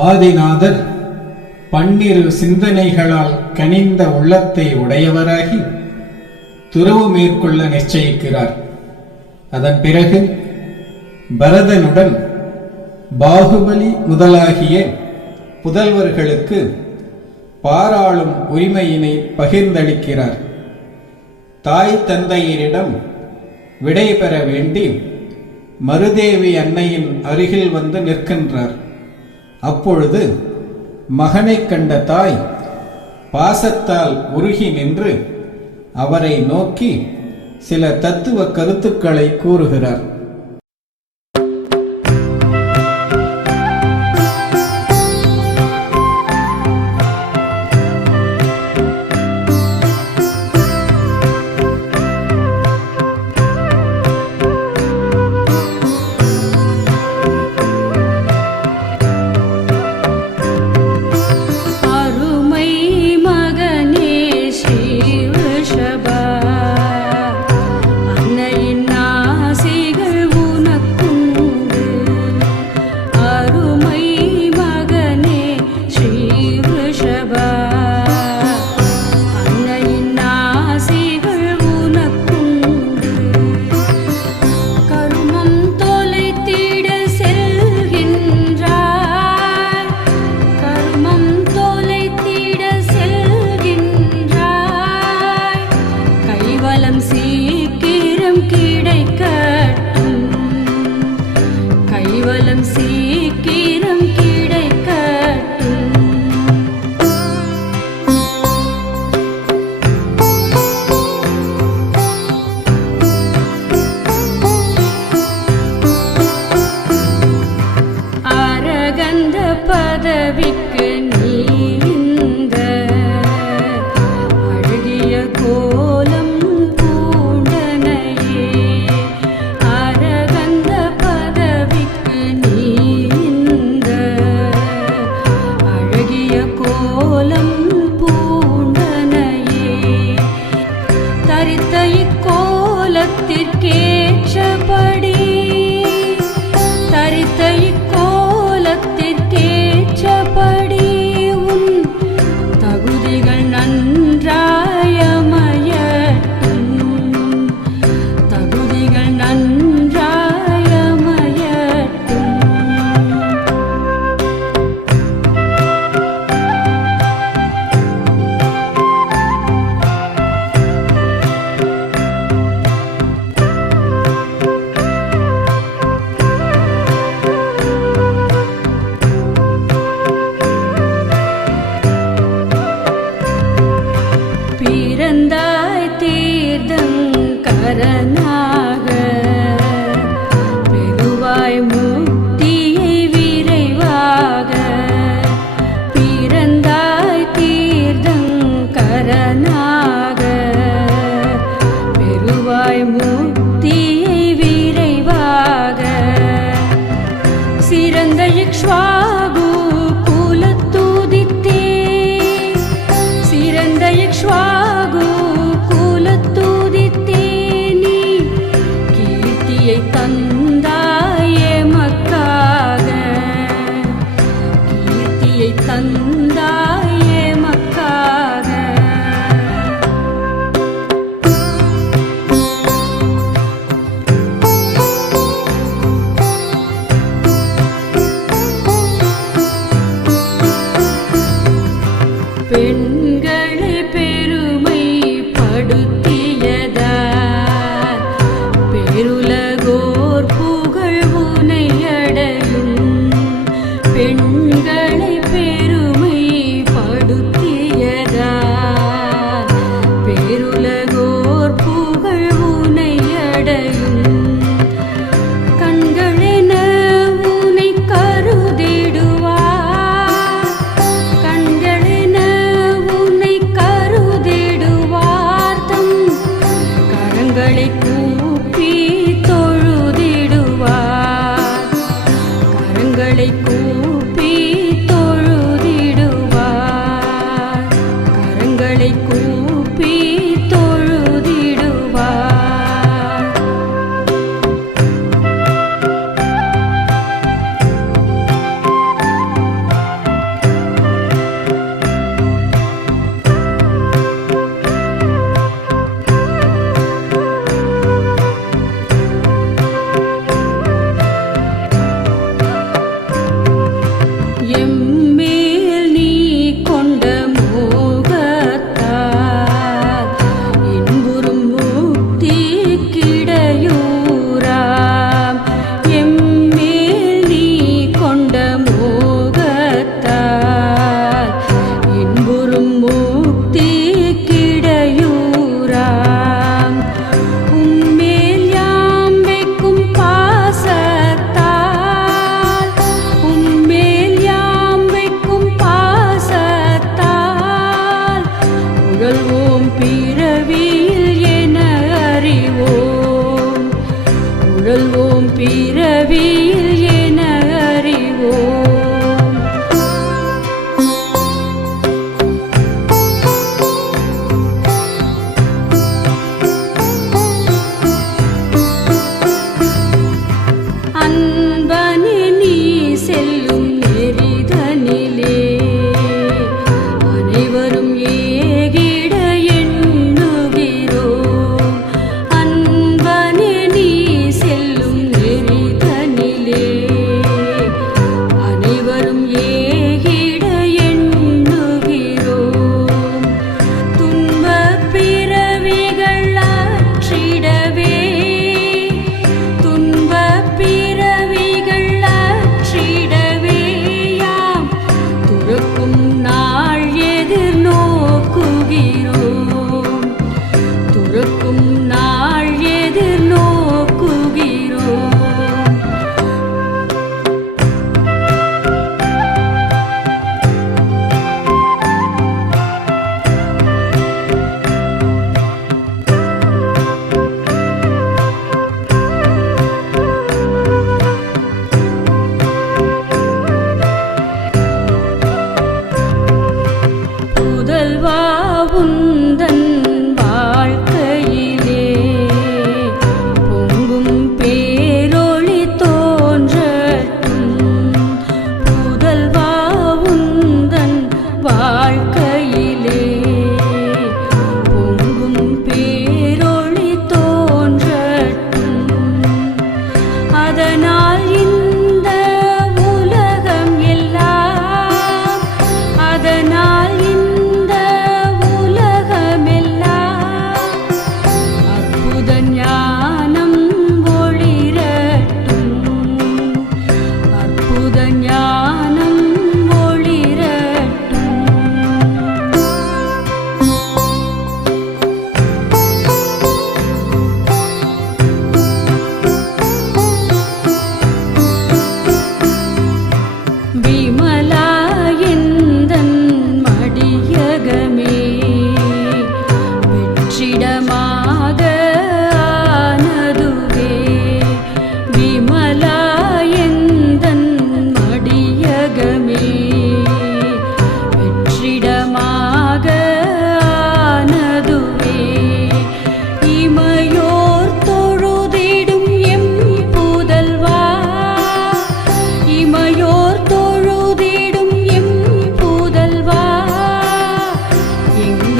ஆதிநாதர் பன்னிரு சிந்தனைகளால் கனிந்த உள்ளத்தை உடையவராகி துறவு மேற்கொள்ள நிச்சயிக்கிறார். அதன் பிறகு பரதனுடன் பாகுபலி முதலாகிய புதல்வர்களுக்கு பாராளும் உரிமையினை பகிர்ந்தளிக்கிறார். தாய் தந்தையரிடம் விடை பெற வேண்டி மருதேவி அன்னையின் அருகில் வந்து நிற்கின்றார். அப்பொழுது மகனை கண்ட தாய் பாசத்தால் உருகி நின்று அவரை நோக்கி சில தத்துவ கருத்துக்களை கூறுகிறார்.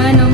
hermano.